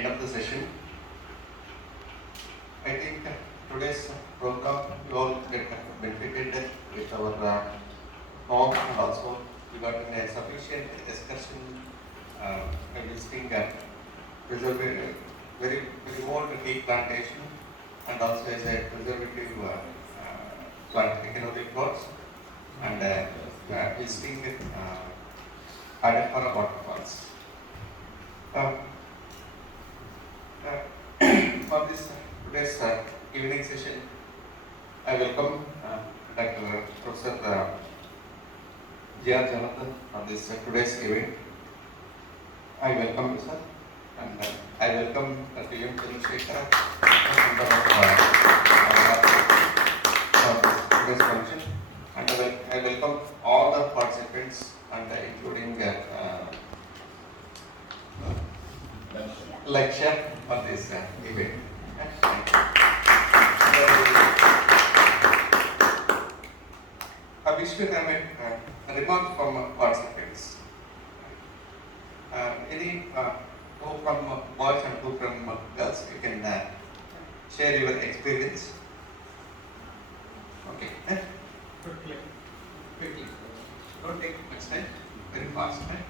end of the session. I think today's program you all get benefited with our talk, and also we got a sufficient excursion by visiting preservative, very remote tea plantation, and also as a preservative plant economic plots, and visiting aref waterfalls. For this today's evening session, I welcome Dr. Professor J.R. Jonathan for this today's event. I welcome you, sir, and I welcome Dr. M. Chandrasekhara for today's function, and I welcome all the participants, and including lecture for this event. I wish to have a remark from participants. Any who from boys and who from girls, you can share your experience. Okay. Quickly. Don't take much time. Very fast, right?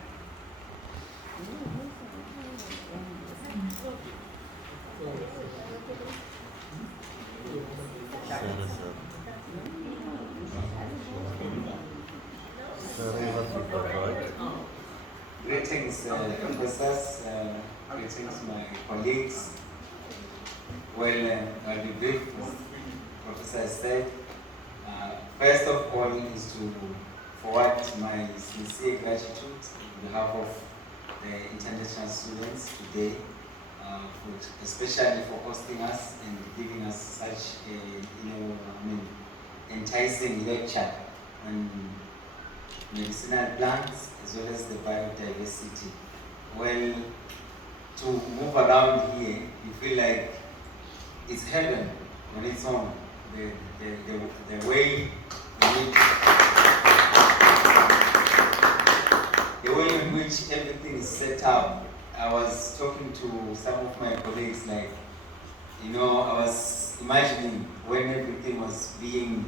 Greetings, professors, greetings, my colleagues. Well, I'll be brief, as Professor said. First of all is to forward my sincere gratitude on behalf of the international students today, especially for hosting us and giving us such a, enticing lecture on medicinal plants as well as the biodiversity. Well, to move around here, you feel like it's heaven on its own. The way in which everything is set up. I was talking to some of my colleagues, like, I was imagining when everything was being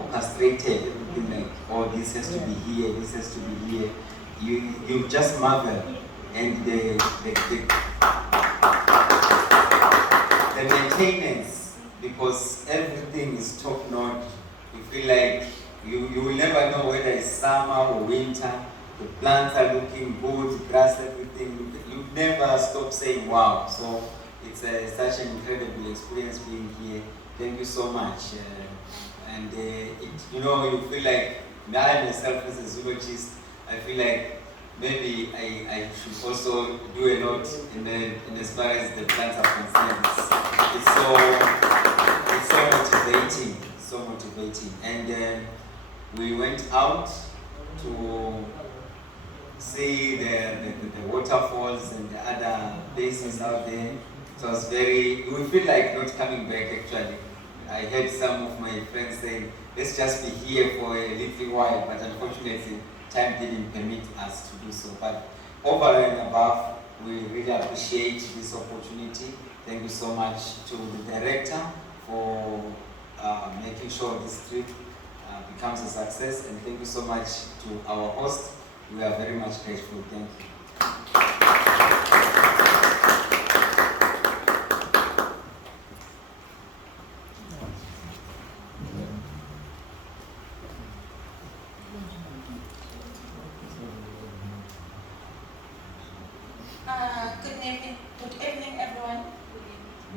orchestrated, everything like, oh, this has to be here, this has to be here. You just marvel, and the maintenance, because everything is top notch. You feel like you will never know whether it's summer or winter. The plants are looking good, grass, everything. You never stop saying wow. So it's such an incredible experience being here. Thank you so much. And you feel like, I myself as a zoologist, I feel like maybe I should also do a lot in as far as the plants are concerned. It's so motivating. And we went out to see the waterfalls and the other places out there. So it was we feel like not coming back actually. I heard some of my friends saying, let's just be here for a little while, but unfortunately, time didn't permit us to do so. But over and above, we really appreciate this opportunity. Thank you so much to the director for making sure this trip becomes a success, and thank you so much to our host. We are very much grateful. Thank you. Good evening, everyone.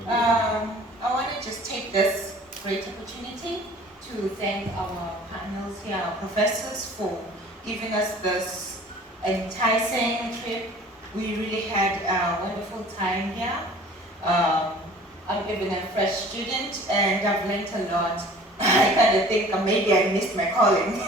I want to just take this great opportunity to thank our panels here, our professors, for giving us this enticing trip. We really had a wonderful time here. I'm even a fresh student and I've learned a lot. I kind of think maybe I missed my calling.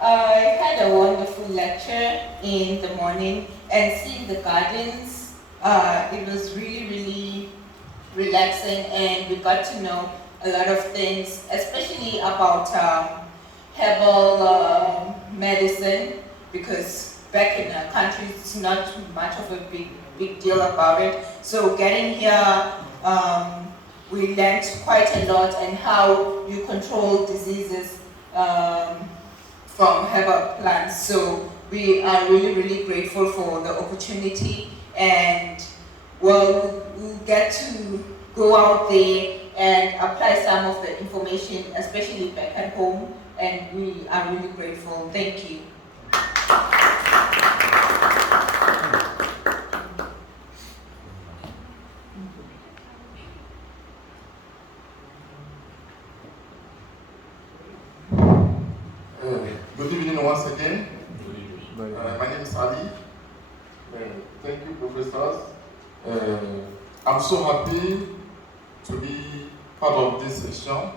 I had a wonderful lecture in the morning, and seeing the gardens, it was really, really relaxing, and we got to know a lot of things, especially about herbal medicine, because back in our country, it's not too much of a big deal about it. So getting here, we learned quite a lot and how you control diseases from herbal plants. So we are really, really grateful for the opportunity, and we'll get to go out there and apply some of the information, especially back at home, and we are really grateful. Thank you. Good evening once again. My name is Ali. Thank you, professors. I'm so happy to be part of this session,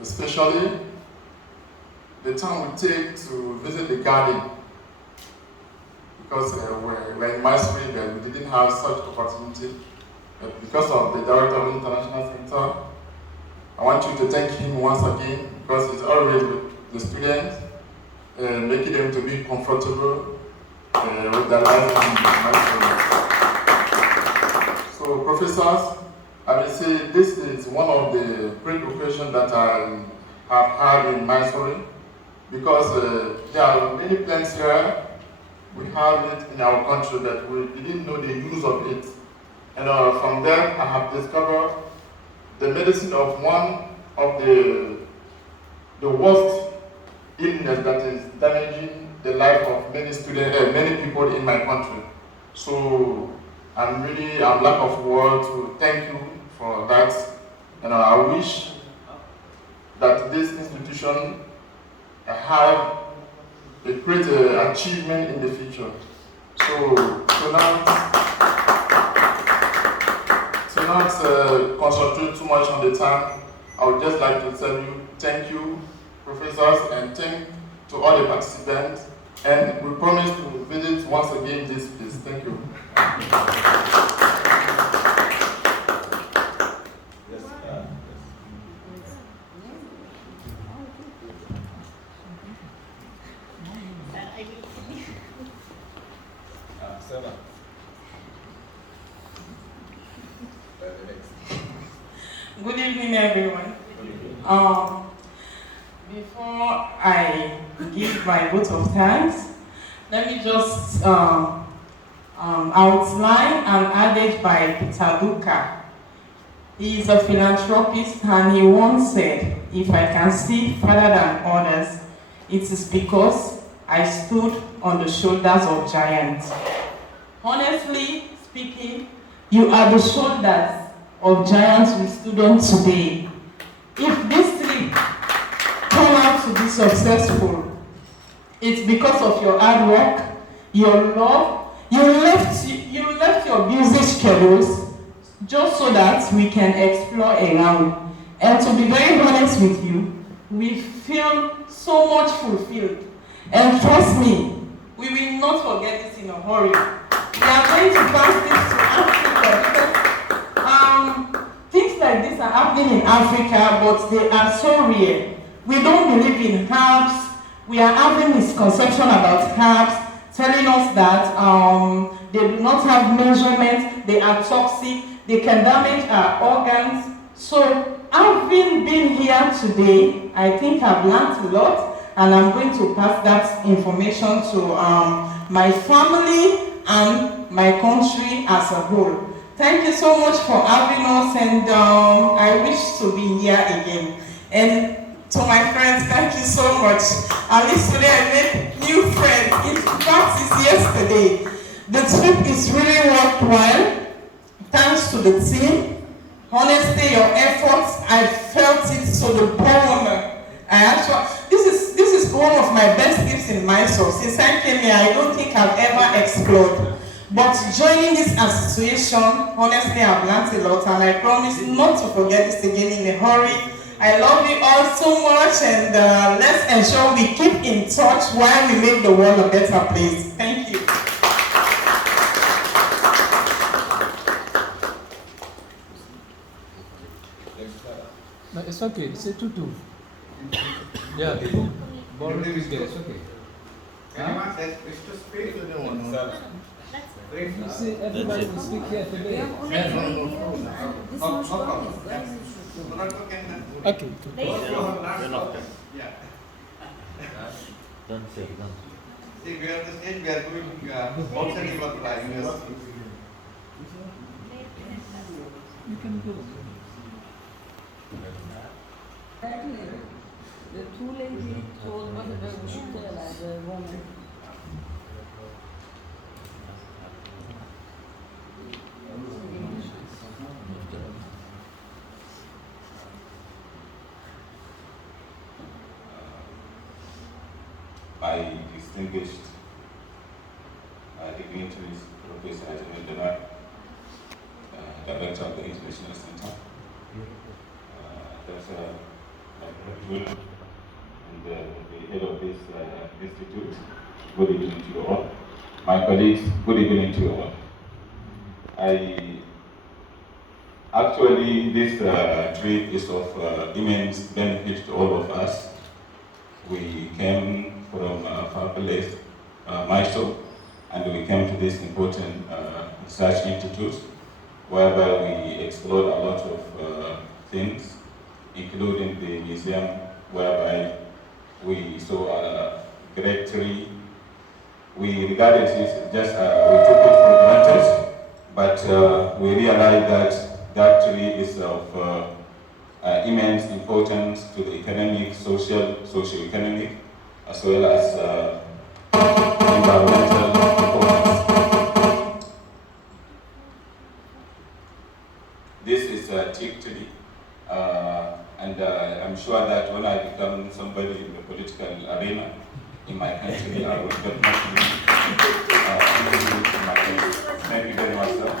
especially the time we take to visit the garden, because we're in my school, we didn't have such opportunity. But because of the director of the International Center, I want you to thank him once again, because he's always with the students, making them to be comfortable with their life in my school. So professors, I will say this is one of the great occasions that I have had in my story, because there are many plants here. We have it in our country that we didn't know the use of it. And from there, I have discovered the medicine of one of the worst illness that is damaging the life of many students, many people in my country. So I'm lack of words to thank you for that. And I wish that this institution have a great achievement in the future. So not concentrate too much on the time, I would just like to tell you thank you, professors, and thank to all the participants. And we promise to visit once again this place. Thank you. Good evening, everyone. Before I give my vote of thanks, let me just outline an adage by Peter Luca. He is a philanthropist, and he once said, "If I can see further than others, it is because I stood on the shoulders of giants." Honestly speaking, you are the shoulders of giants we stood on today. If this trip turned out to be successful, it's because of your hard work, your love. You left your busy schedules just so that we can explore around. And to be very honest with you, we feel so much fulfilled. And trust me, we will not forget this in a hurry. We are going to pass this to Africa, because things like this are happening in Africa, but they are so rare. We don't believe in herbs. We are having misconception about herbs, telling us that they do not have measurement, they are toxic, they can damage our organs. So, having been here today, I think I've learned a lot, and I'm going to pass that information to my family and my country as a whole. Thank you so much for having us, and I wish to be here again. And to my friends, thank you so much. At least today I made new friends. In fact, it's yesterday. The trip is really worthwhile. Thanks to the team. Honestly, your efforts, I felt it to the bone. This is one of my best gifts in Mysore. Since I came here, I don't think I've ever explored. But joining this association, honestly, I've learned a lot, and I promise not to forget this again in a hurry. I love you all so much, and let's ensure we keep in touch while we make the world a better place. Thank you. No, it's okay. Say two. Yeah, two. Borrow is there. It's okay. Anyone says wish to speak? You see, everybody will speak here today. No problem. Okay. Yeah. See, we are on the stage, we are doing outside your university. You can go. The two ladies told what we should tell the woman. My distinguished dignitaries, Professor Ajamil, Director of the International Center, Dr. Parsalibertad, and the head of this institute. Good evening to you all. My colleagues, good evening to you all. Actually, this trip is of immense benefit to all of us. We came from far place, Mysore, and we came to this important research institute, whereby we explored a lot of things, including the museum, whereby we saw a great tree. We regarded it just, we took it for granted, but we realized that that tree is of immense importance to the economic, socio-economic, as well as environmental importance. This is a teak tree, and I'm sure that when I become somebody in the political arena in my country, I will definitely thank you very much, sir,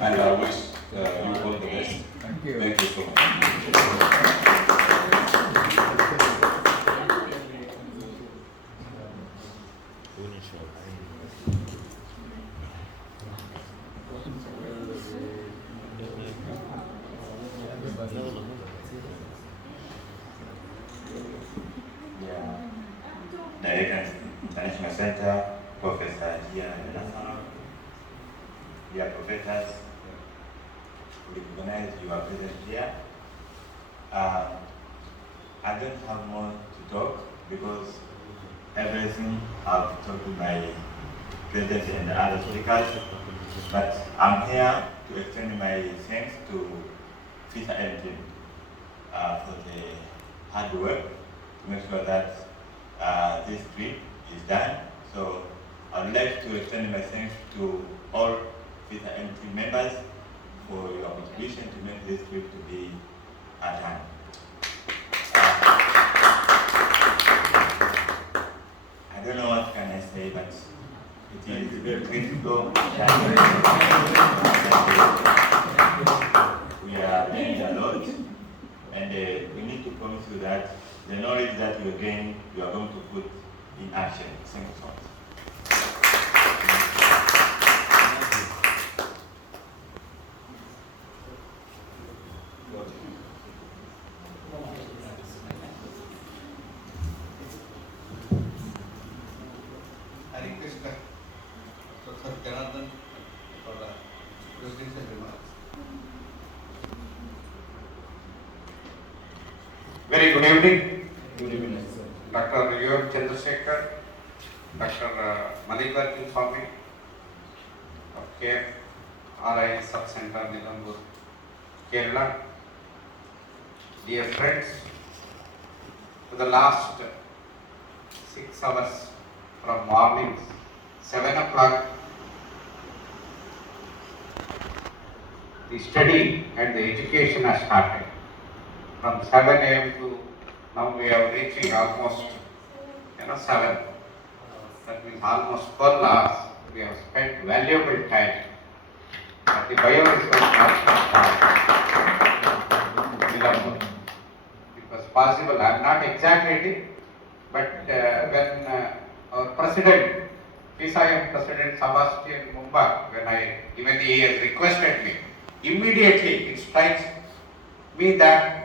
and I wish you all the best. Thank you. Thank you so much. Director International Center, Professor Gia, dear professors, we recognize your presence here. I don't have more to talk because everything I've talked to my president and other speakers, but I'm here to extend my thanks to Peter and team for the hard work to make sure that this trip is done. So I would like to extend my thanks to all Peter and team members for your contribution to make this trip to be done. I don't know what can I say, but it is very critical that we are learning a lot, and we need to promise you that the knowledge that you gain, you are going to put in action. Thank you so much. I request Dr. Janardhan for the presidential remarks. Very good evening. Good evening, sir. Dr. Yom Chandrasekhar, Dr. Malikarjun Swami of kfri Sub-Center, Nilambur, Kerala. Dear friends, for the last 6 hours from morning 7 o'clock, the study and the education has started. From 7 a.m. to now we are reaching almost 7. That means almost 12 hours we have spent valuable time at the Bioresource National Park, Nilambur. It was possible, I am not exaggerating, but when our president, PSIM President Sebastian Mumba, when he has requested me, immediately it strikes me that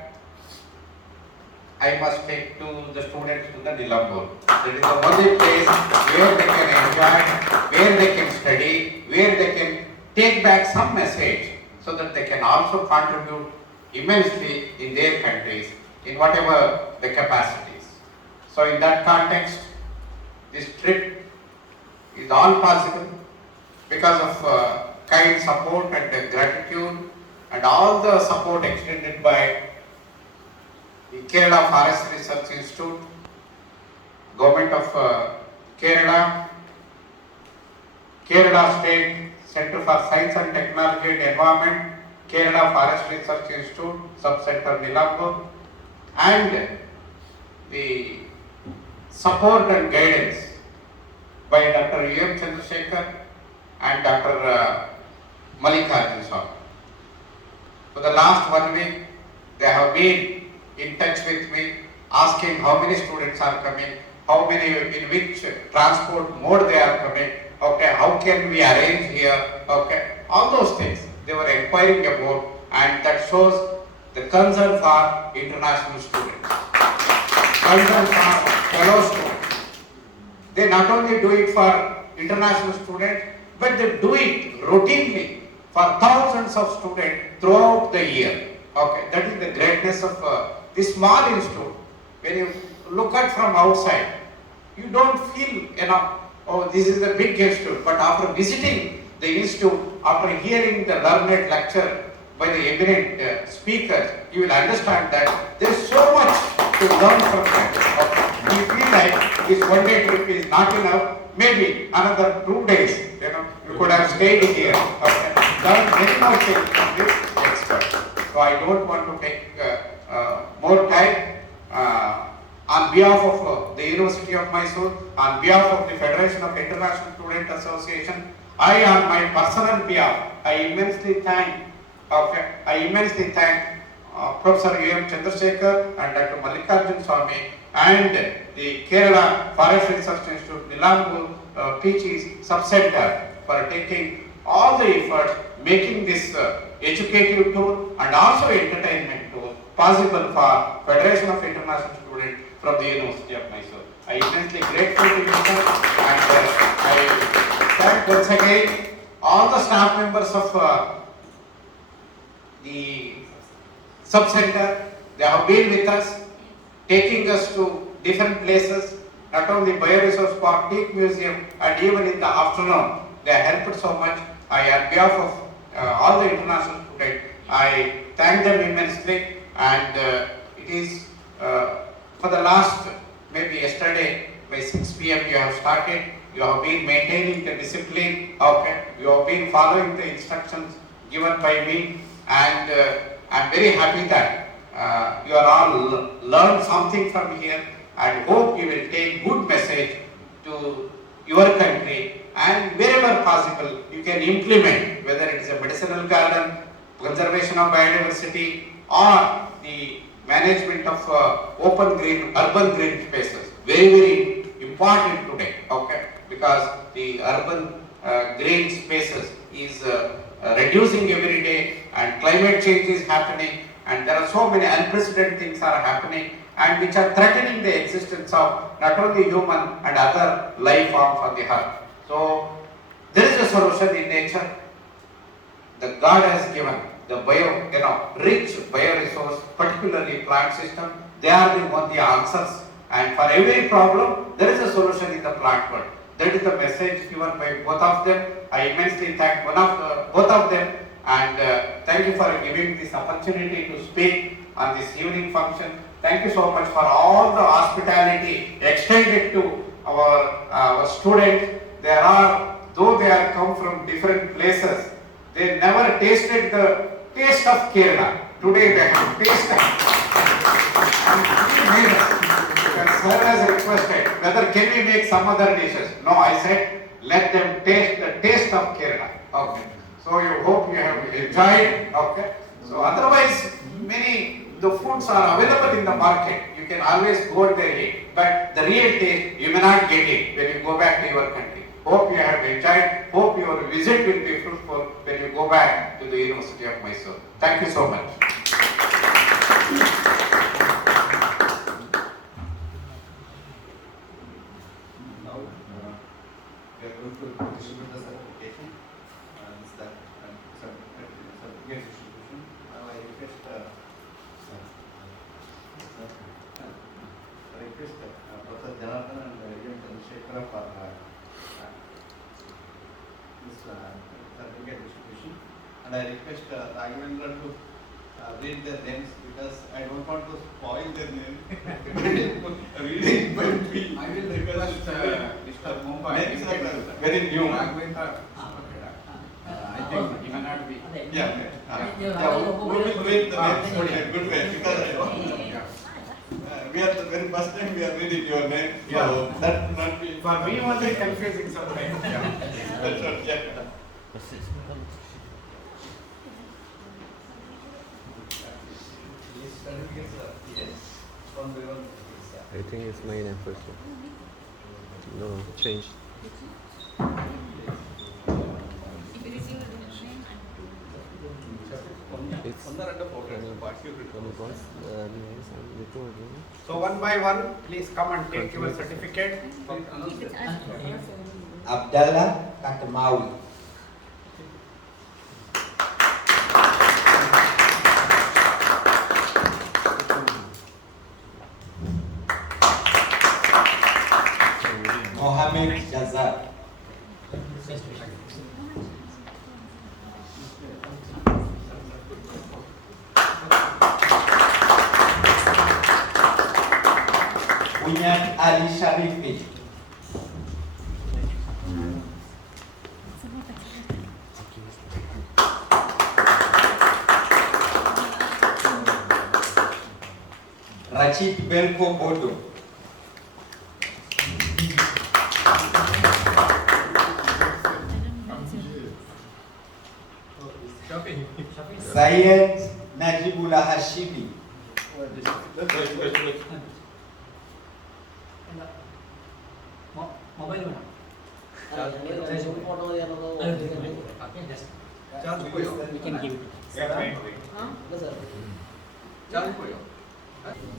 I must take to the students to the nilambur. That is the only place where they can enjoy, where they can study, where they can take back some message so that they can also contribute immensely in their countries in whatever the capacities. So in that context, this trip is all possible because of kind support and gratitude and all the support extended by the Kerala Forest Research Institute, Government of Kerala, Kerala State Center for Science and Technology and Environment, Kerala Forest Research Institute, Sub-Center Nilambur, and the support and guidance by Dr. U.M. Chandrasekhar and Dr. Mallikarjun Swami. For the last 1 week, they have been in touch with me, asking how many students are coming, how many, in which transport mode they are coming, okay, how can we arrange here, okay, all those things they were inquiring about, and that shows the concern for international students, concern for fellow students. They not only do it for international students, but they do it routinely for thousands of students throughout the year. Okay, that is the greatness of this small institute. When you look at from outside, you don't feel, oh, this is a big institute. But after visiting the institute, after hearing the learned lecture by the eminent speakers, you will understand that there is so much to learn from that. Okay. You feel like this 1 day trip is not enough. Maybe another 2 days, you could have stayed here. Okay. Learn many more things from this expert. So I don't want to take more time. On behalf of the University of Mysore, on behalf of the Federation of International Student Association, I, on my personal behalf, I immensely thank Professor U.M. Chandrasekhar and Dr. Mallikarjun Swami and the Kerala Forest Research Institute, Nilambur, Peaches Sub-Center for taking all the efforts, making this educative tour and also entertainment tour possible for Federation of International Students from the University of Mysore. I am immensely grateful to you, sir, and I thank once again all the staff members of the sub-center. They have been with us, taking us to different places, not only Bioresource Park, Teak Museum, and even in the afternoon. They helped so much. On behalf of all the international students, I thank them immensely, and it is for the last, maybe yesterday by 6 p.m. you have started, you have been maintaining the discipline, okay, you have been following the instructions given by me, and I am very happy that you are all learned something from here, and hope you will take good message to your country, and wherever possible you can implement, whether it is a medicinal garden, conservation of biodiversity, or the management of open green, urban green spaces. Very, very important today, okay, because the urban green spaces is reducing every day, and climate change is happening, and there are so many unprecedented things are happening, and which are threatening the existence of not only human and other life forms on the earth. So there is a solution in nature. The God has given the rich bioresource, particularly plant system. They are the only answers, and for every problem there is a solution in the plant world. That is the message given by both of them. I immensely thank both of them, and thank you for giving this opportunity to speak on this evening function. Thank you so much for all the hospitality extended to our students. Though they are come from different places, they never tasted the taste of Kerala. Today they have tasted. And sir has requested whether can we make some other dishes. No, I said let them taste the taste of Kerala. Okay. So you hope you have enjoyed. Okay. So otherwise the foods are available in the market. You can always go there eat. But the real taste you may not get it when you go back to your country. Hope you have enjoyed. Hope your visit will be fruitful when you go back to the University of Mysore. Thank you so much. certificate distribution. And I request Raghavendra to read their names because I don't want to spoil their name. Reading by me. I will request Mr. Mumbai. Names are very new. Raghavendra. I think he may not be. Yeah. We will read the names in a good way because I don't know. We are the very first time we are reading your name. So that will not be. For me, only confusing sometimes. That's what, yeah. I think it's mine and first. No, change. It's So one by one, please come and take your certificate. Abdallah Katamawi. Mohammed Jazar. Bunyan Ali Sharifi. Rachid Belko Bodo. Syed Najibullah Hashimi. Mobile we can give.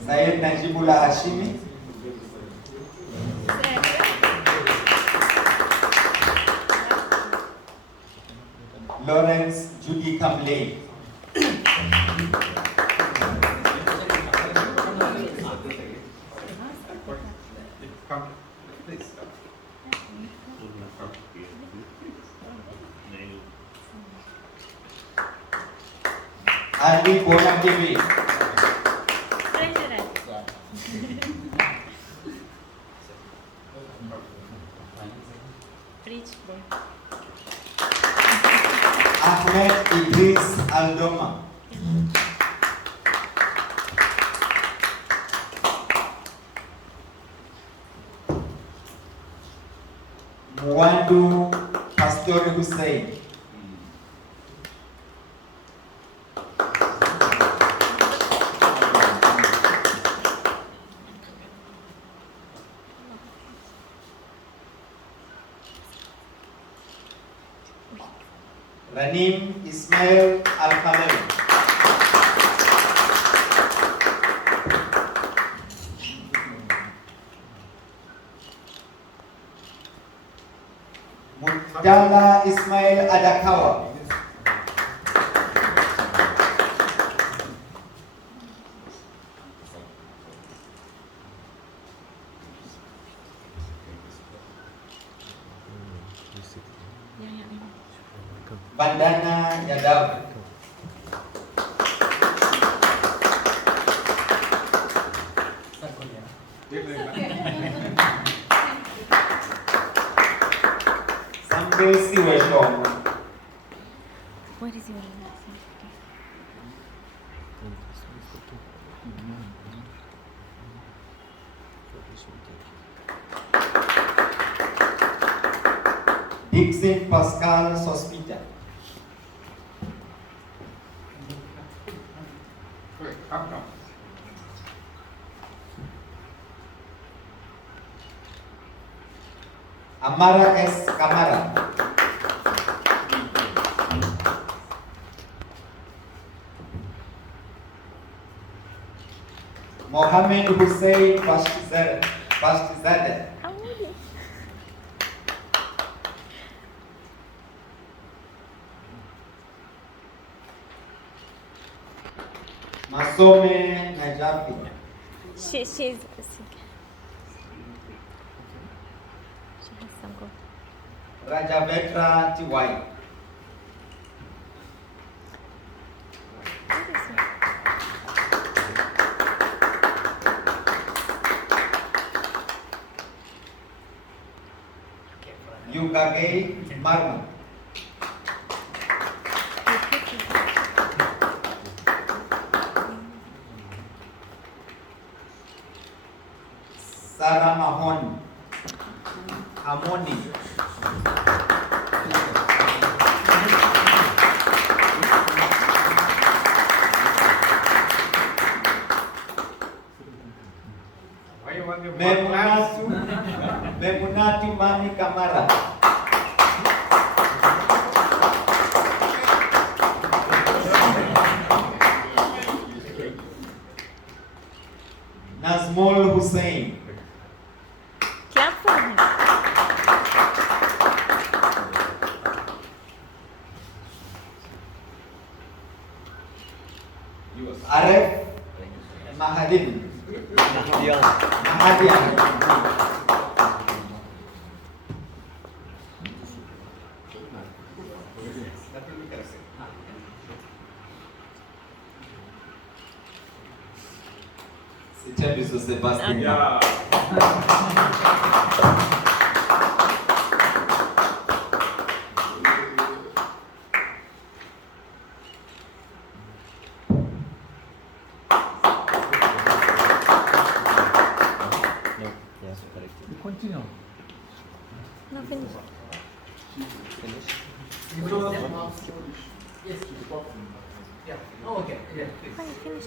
Syed Najibullah Hashimi. Lawrence Judy Kamley. Ali Bonakebe. Ahmed Idris Aldoma. Mwandu Pastor Hussein. Ranim Ismail Al-Khalil. Mudala Ismail Adakawa. Bandana Yadav. Sambil Siweshong. What is your name? Dixon Pascal Sospita. Amara S. Kamara. Mohammed Hussein Pashtizadeh. Masome Najafi. She's sick. She has some go. Rajavetra Tiwai. Yukage Marman. Sarah Mahon. Harmony. Memunatu Mami Kamara. Nazmol Hussein. Clap for him. Aref Mahdian. Sechabiso Sebastian. Continue. No, finish. Yes. Yeah. Oh, okay. Yeah. Fine, finish.